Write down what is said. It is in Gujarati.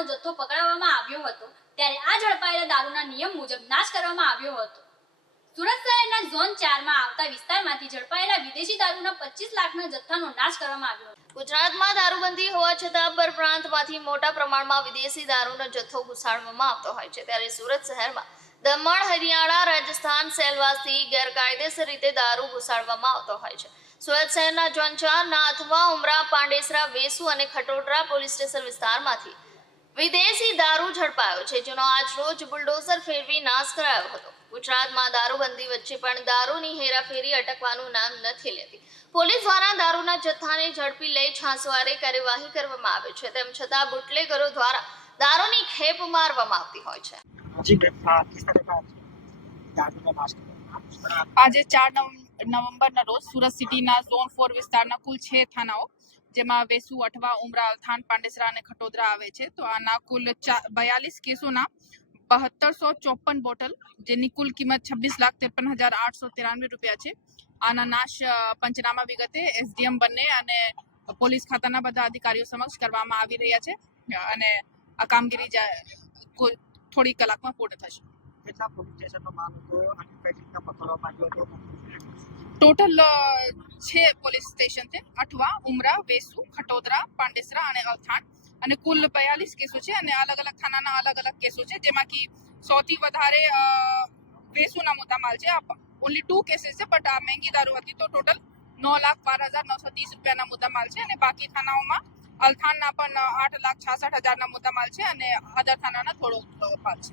દારૂનો જથ્થો પકડવામાં આવ્યો હતો ત્યારે આ ઝડપાયેલા દારૂના નિયમ મુજબ નાશ કરવામાં આવ્યો હતો। સુરત શહેરના ઝોન 4 માં આવતા વિસ્તારમાંથી ઝડપાયેલા વિદેશી દારૂના 25 લાખના જથ્થાનો નાશ કરવામાં આવ્યો હતો। ગુજરાતમાં દારૂબંધી હોવા છતાં પરપ્રાંતમાંથી મોટા પ્રમાણમાં વિદેશી દારૂનો જથ્થો ઘુસાડવામાં આવતો હોય છે ત્યારે સુરત શહેરમાં દમણ, હરિયાણા, રાજસ્થાન, સેલવાસથી ગેરકાયદેસર રીતે દારૂ ઘુસાડવામાં આવતો હોય છે। સુરત શહેરના ઝોન 4 ના અથવા ઉમરા, પાંડેસરા, વેસુ અને ખટોદરા પોલીસ સ્ટેશન વિસ્તારમાંથી વિદેશી દારૂ ઝડપાયો છે જેનો આજ રોજ બુલડોઝર ફેરવી નાશ કરાયો હતો। ગુજરાતમાં દારૂબંધી વચ્ચે પણ દારૂની હેરાફેરી અટકવાનું નામ નથી લેતી। પોલીસ દ્વારા દારૂના જથ્થાને ઝડપી લઈ છાસવારે કાર્યવાહી કરવામાં આવે છે તેમ છતાં બુટલેગરો દ્વારા દારૂની ખેપ મારવામાં આવતી હોય છે। આજે 4 નવેમ્બરના રોજ સુરત સિટીના ઝોન 4 વિસ્તારના કુલ 6 થાનાઓ જેમાં વેસુ, અઠવા, ઉમરા, અલથાણ, પાંડેસરા અને ખટોદરા આવે છે તો આના કુલ 42 કેસોના 7254 બોટલ જેની કુલ કિંમત 26,53,893 રૂપિયા છે। આના નાશ પંચનામા વિગતે એસડીએમ બંને અને પોલીસ ખાતાના બધા અધિકારીઓ સમક્ષ કરવામાં આવી રહ્યા છે અને આ કામગીરી થોડી કલાકમાં પૂર્ણ થશે। ટોટલ 6 પોલીસ સ્ટેશન છે, અઠવા, ઉમરા, વેસુ, ખટોદરા, પાંડેસરા અને અલથાણ અને કુલ 42 કેસો છે અને અલગ અલગ થાનાના અલગ અલગ કેસો છે જેમાંથી સૌથી વધારે વેસુના મુદ્દામાલ છે। ઓનલી 2 કેસીસ છે બટ આ મહેંગી દારૂ હતી તો ટોટલ 9,12,930 રૂપિયાના મુદ્દામાલ છે અને બાકી થાનાઓમાં અલથાણના પણ 8,66,000ના મુદ્દામાલ છે અને અદર થાનાના થોડો ભાગ છે।